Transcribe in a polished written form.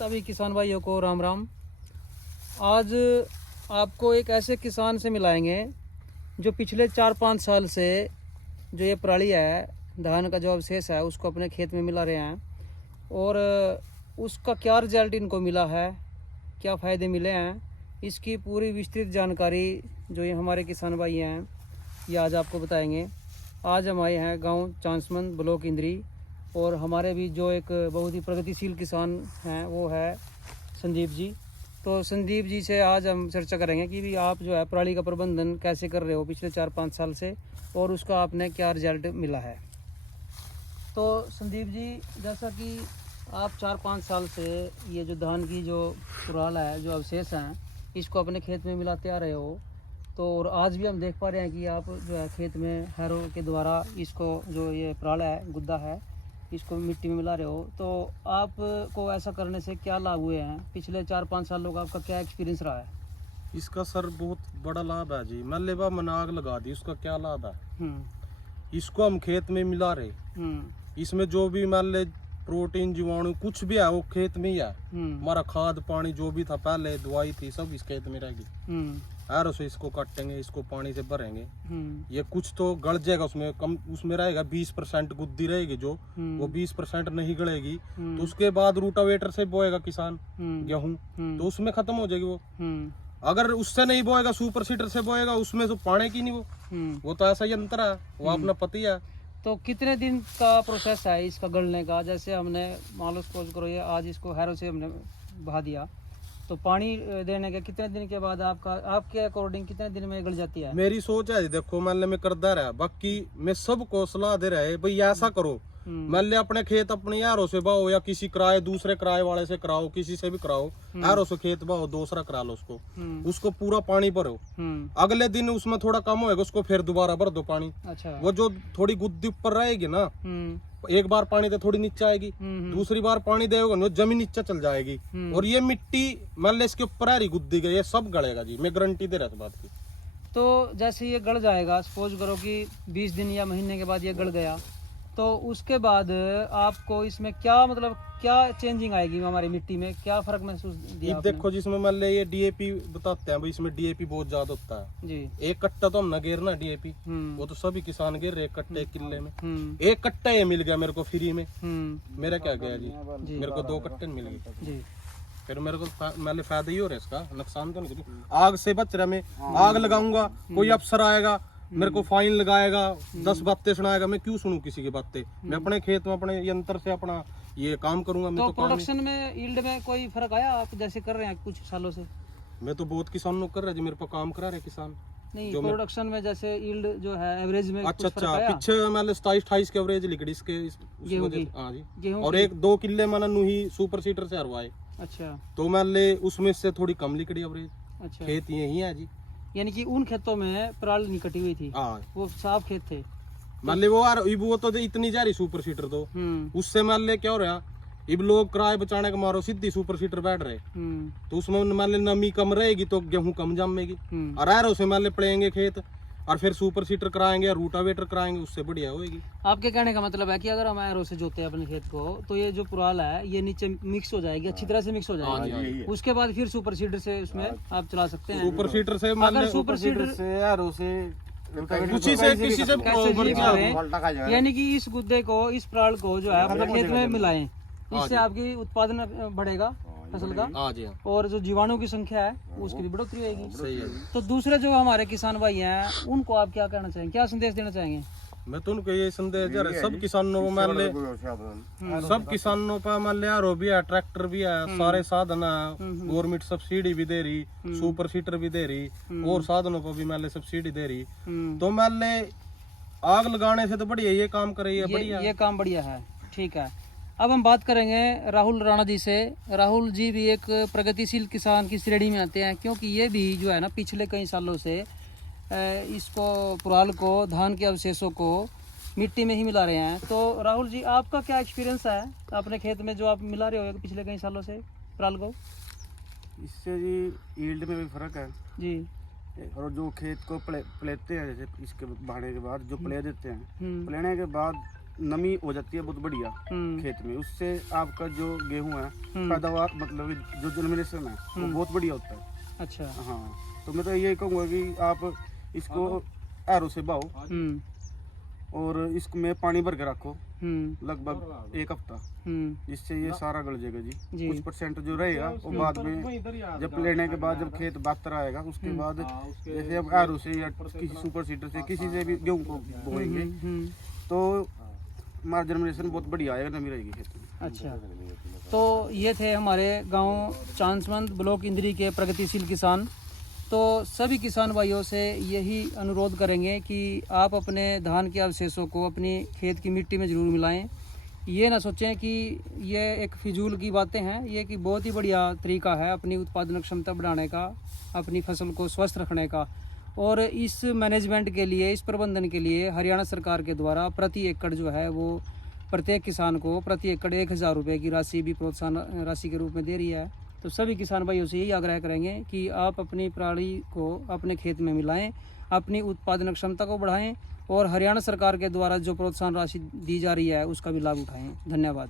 सभी किसान भाइयों को राम राम। आज आपको एक ऐसे किसान से मिलाएंगे जो पिछले 4-5 साल से जो ये पराली है, धान का जो अवशेष है, उसको अपने खेत में मिला रहे हैं और उसका क्या रिजल्ट इनको मिला है, क्या फ़ायदे मिले हैं, इसकी पूरी विस्तृत जानकारी जो ये हमारे किसान भाई हैं ये आज आपको बताएंगे। आज हम आए हैं गांव चांसमंद, ब्लॉक इंद्री, और हमारे भी जो एक बहुत ही प्रगतिशील किसान हैं वो है संदीप जी। तो संदीप जी से आज हम चर्चा करेंगे कि भी आप जो है पराली का प्रबंधन कैसे कर रहे हो पिछले 4-5 साल से और उसका आपने क्या रिजल्ट मिला है। तो संदीप जी, जैसा कि आप 4-5 साल से ये जो धान की जो पुराल है, जो अवशेष हैं, इसको अपने खेत में मिलाते आ रहे हो, तो और आज भी हम देख पा रहे हैं कि आप जो है खेत में हैरो के द्वारा इसको जो ये पराल है, गुद्दा है, इसको मिट्टी में मिला रहे हो। तो आपको ऐसा करने से क्या लाभ हुए हैं? पिछले 4-5 सालों का आपका क्या एक्सपीरियंस रहा है? इसका सर बहुत बड़ा लाभ है जी। मान लेवा मन आग लगा दी, उसका क्या लाभ है? इसको हम खेत में मिला रहे, इसमें जो भी मान ले प्रोटीन, जीवाणु कुछ भी है वो खेत में ही है। हमारा खाद पानी जो भी था, पहले दवाई थी, सब इस खेत में रहेगी। आरो से इसको काटेंगे, इसको पानी से भरेंगे, ये कुछ तो गल जाएगा, उसमें कम उसमें रहेगा 20% गुद्दी रहेगी, जो वो 20% नहीं गलेगी। तो उसके बाद रूटावेटर से बोएगा किसान गेहूं, तो उसमें खत्म हो जाएगी वो। अगर उससे नहीं बोएगा, सुपर सीडर से बोएगा, उसमें तो पाने की नहीं वो तो ऐसा यंत्र है, वो अपना पति है। तो कितने दिन का प्रोसेस है इसका गलने का? जैसे हमने मान लो सपोज करो ये आज इसको हैरो से हमने बहा दिया, तो पानी देने के कितने दिन के बाद आपके अकॉर्डिंग कितने दिन में गल जाती है? मेरी सोच है, देखो मान ले मैं करदा रहा, बाकी मैं सबको सलाह दे रहा है भाई ऐसा करो। मान ले अपने खेत अपने यारों से बाओ, या किसी किराए दूसरे किराए वाले से कराओ, किसी से भी कराओ, यारों से खेत बाओ, दूसरा करा लो उसको पूरा पानी भरो। अगले दिन उसमें थोड़ा कम होएगा, उसको फिर दोबारा भर दो पानी। अच्छा। वो जो थोड़ी गुद्दी ऊपर रहेगी ना, एक बार पानी दे थोड़ी नीचे आएगी, दूसरी बार पानी देगा जमीन नीचे चल जाएगी, और ये मिट्टी मान ले इसके ऊपर आ रही गुद्दी गई, ये सब गलेगा जी, मैं गारंटी दे रहा था बात की। तो जैसे ये गल जाएगा, सपोज करो कि 20 दिन या महीने के बाद ये गल गया, तो उसके बाद आपको इसमें क्या मतलब क्या चेंजिंग आएगी हमारी मिट्टी में, क्या फर्क महसूस दिया आपने? देखो जिसमें मान ले ये डीएपी बताते हैं भाई, इसमें डीएपी बहुत ज्यादा होता है जी। एक कट्टा तो हम न गेरना डीएपी, वो तो सभी किसान गिर रहे, एक कट्टे 1 किले में। एक कट्टा ये मिल गया मेरे को फ्री में, मेरा क्या गया जी, मेरे को 2 कट्टे मिल गए जी। फिर मेरे को पहले फायदा ही हो रहा है, इसका नुकसान तो नहीं। आग से बच रहा, मैं आग लगाऊंगा, कोई अफसर आएगा मेरे को फाइन लगाएगा, 10 बातें सुनाएगा, मैं क्यों सुनूं किसी की बातें? मैं अपने खेत में अपने यंत्र से अपना ये काम करूंगा। मैं तो प्रोडक्शन में, यील्ड में कोई फर्क आया? आप जैसे कर रहे हैं कुछ सालों से? मैं तो बहुत किसानों कर रहा है जी, मेरे पर काम करा रहे किसान। नहीं, प्रोडक्शन में जैसे यील्ड जो है एवरेज में अच्छा पीछे मैंने 27-28 के एवरेज लिखी इसके हाँ जी। और 1-2 किले मैंने नूही सुपर सीटर से हरवाए। अच्छा। तो मान ले उसमें से थोड़ी कम लिखड़ी एवरेज। अच्छा। खेत यही है जी, यानी कि उन खेतों में पराल नहीं कटी हुई थी, वो साफ खेत थे। मान ले वो तो इतनी जा रही सुपर सीटर, तो उससे मान ले क्या हो रहा, अब लोग किराए बचाने के मारो सीधी सुपर सीटर बैठ रहे, तो उसमें मान ले नमी कम रहेगी तो गेहूं कम जमेगी, और आरो से मान ले पड़ेंगे खेत, और फिर सुपर सीटर कराएंगे, रूटावेटर कराएंगे, उससे बढ़िया होगी। आपके कहने का मतलब है कि अगर हम एरो से जोते हैं अपने खेत को, तो ये जो पुराल है ये नीचे मिक्स हो जाएगी, अच्छी तरह से मिक्स हो जाएगी, उसके बाद फिर सुपर सीडर से उसमें आप चला सकते हैं। सुपर सीडर से सुपर सीडर से एरो से किसी से यानी कि इस गुद्दे को, इस पराल को जो है अपने खेत में मिलाएं, इससे आपकी उत्पादन बढ़ेगा फसल का, और जो जीवाणु की संख्या है उसकी भी बढ़ोतरी होगी। सही है। तो दूसरे जो हमारे किसान भाई हैं उनको आप क्या कहना चाहेंगे, क्या संदेश देना चाहेंगे? मैं तो उनको ये संदेश दे रहा, सब किसानों को मान ले, सब किसानों पर मान ले आरो भी है, ट्रैक्टर भी है, सारे साधन है, गवर्नमेंट सब्सिडी भी दे रही, सुपर सीटर भी दे रही, और साधनों पर भी मान ले सब्सिडी दे रही। तो मान ले आग लगाने से तो बढ़िया ये काम करे, ये काम बढ़िया है। ठीक है, अब हम बात करेंगे राहुल राणा जी से। राहुल जी भी एक प्रगतिशील किसान की श्रेणी में आते हैं, क्योंकि ये भी जो है ना पिछले कई सालों से इसको पुराल को, धान के अवशेषों को मिट्टी में ही मिला रहे हैं। तो राहुल जी, आपका क्या एक्सपीरियंस है अपने खेत में जो आप मिला रहे हो पिछले कई सालों से पुराल को? इससे जी यील्ड में भी फर्क है जी, और जो खेत को प्लेते हैं, जैसे इसके बहाने के बाद जो प्ले देते हैं, प्लेने के बाद नमी हो जाती है बहुत बढ़िया खेत में, उससे आपका जो गेहूं है पैदावार मतलब जो जर्मिनेशन है वो बहुत बढ़िया होता है। अच्छा। हाँ, तो मैं तो यही कहूँगा कि आप इसको एरो से बाओ और इसमें पानी भर के रखो लगभग 1 हफ्ता, जिससे ये सारा गल जाएगा जी। कुछ परसेंट जो रहेगा वो बाद में जब लेने के बाद जब खेत बहतर आएगा उसके बाद जैसे अब एरो से या किसी सुपर सीडर से किसी से भी गेहूं को बोएंगे तो हमारा जर्मिनेशन बहुत बढ़िया आएगा, नमी रहेगी खेत में। अच्छा, तो ये थे हमारे गांव चांसमंद ब्लॉक इंद्री के प्रगतिशील किसान। तो सभी किसान भाइयों से यही अनुरोध करेंगे कि आप अपने धान के अवशेषों को अपनी खेत की मिट्टी में ज़रूर मिलाएं। ये ना सोचें कि ये एक फिजूल की बातें हैं, ये कि बहुत ही बढ़िया तरीका है अपनी उत्पादन क्षमता बढ़ाने का, अपनी फसल को स्वस्थ रखने का। और इस मैनेजमेंट के लिए, इस प्रबंधन के लिए हरियाणा सरकार के द्वारा प्रति एकड़ जो है वो प्रत्येक किसान को प्रति एकड़ 1000 रुपये की राशि भी प्रोत्साहन राशि के रूप में दे रही है। तो सभी किसान भाइयों से यही आग्रह करेंगे कि आप अपनी पराली को अपने खेत में मिलाएं, अपनी उत्पादन क्षमता को बढ़ाएं और हरियाणा सरकार के द्वारा जो प्रोत्साहन राशि दी जा रही है उसका भी लाभ उठाएं। धन्यवाद।